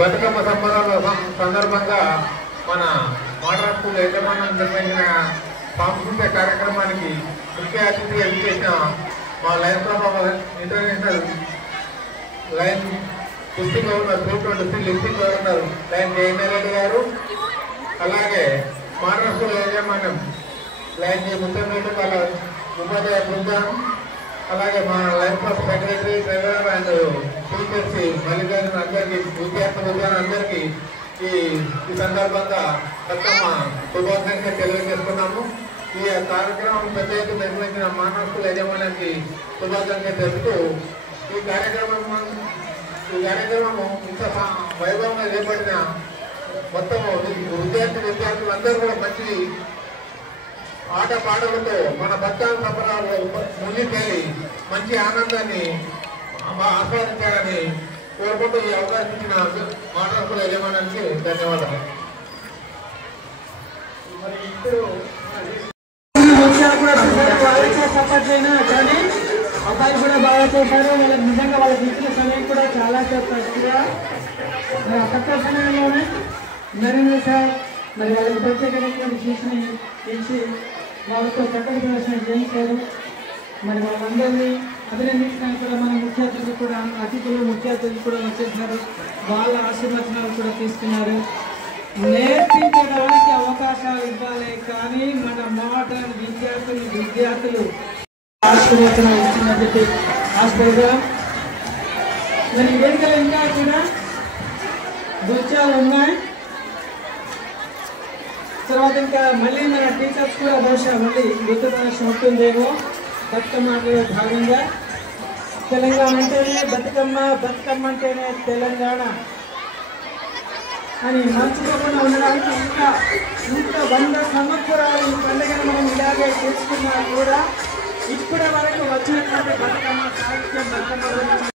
బతుకమ్మ సంబరాల సందర్భంగా మన మోడల్ స్కూల్ యజమానం నిర్వహించిన సాంస్కృతిక కార్యక్రమానికి ముఖ్య అతిథిగా విచ్చేసిన మా lions club international lion district governor 323 district governor lion Jayanareddy గారు, అలాగే మోడల్ స్కూల్ యజమానం లయన్ జి ముత్తమరెడ్డి వాళ్ళ ఉపాధ్యాయ బృందం, అలాగే మా lions club secretary treasurer and teachers Mallikarjuna అందరికీ, విద్యార్థి బృందాలందరికీ ఈ సందర్భంగా బతుకమ్మ శుభాకాంక్షలు తెలియజేస్తున్నాము. ఈ కార్యక్రమం పెద్ద ఎత్తున నిర్వహించిన మానవ యజమానికి శుభాకాంక్షలు తెలుపుతూ ఈ కార్యక్రమము ఇంత వైభవంగా చేపట్టిన మొత్తం విద్యార్థులందరూ కూడా మంచి ఆట పాటలతో మన బతుకమ్మ సంబరాలు ముందుకెళ్ళి మంచి ఆనందాన్ని ఆస్వాదించాలని కోరుకుంటూ ఈ అవకాశం ఇచ్చిన మాట్లాడుకున్న యజమానానికి ధన్యవాదాలు. ఇప్పుడు సపోర్ట్ అయినా కానీ అబ్బాయిలు కూడా బాగా చేశారు. వాళ్ళకి నిజంగా వాళ్ళకి ఇచ్చిన సమయం కూడా చాలా తక్కువ. మరి తక్కువ సమయంలోనే నరేంద్ర సార్ మరి వాళ్ళకి ప్రత్యేకమైనటువంటి శిక్షణ ఇచ్చి వాళ్ళతో చక్కటి ప్రదర్శన చేయించారు. మరి వాళ్ళందరినీ అభినందించడానికి కూడా మన ముఖ్య అతిథులు కూడా ముఖ్య అతిథులు కూడా వచ్చేసారు. వాళ్ళ ఆశీర్వచనాలు కూడా తీసుకున్నారు. నేర్పించడానికి అవకాశాలు ఇవ్వాలి కానీ మన మోడర్న్ విద్యార్థులు ఆశీర్వచనం ఇచ్చిందని చెప్పి ఆశపడగా మరి వేదికలు ఇంకా కూడా దృశ్యాలు ఉన్నాయి. తర్వాత ఇంకా మళ్ళీ మన టీచర్స్ కూడా బహుశా మళ్ళీ నృత్య ప్రదర్శన ఉంటుందేమో. బతుకమ్మ ఆటలో భాగంగా తెలంగాణ అంటేనే బతుకమ్మ అంటేనే తెలంగాణ అని మర్చిపోకుండా ఉండడానికి ఇంకా 100 సంవత్సరాలు ఈ పండుగను మనం ఇలాగే చేసుకున్నా కూడా ఇప్పటి వరకు వచ్చినటువంటి బతుకమ్మ సాహిత్యం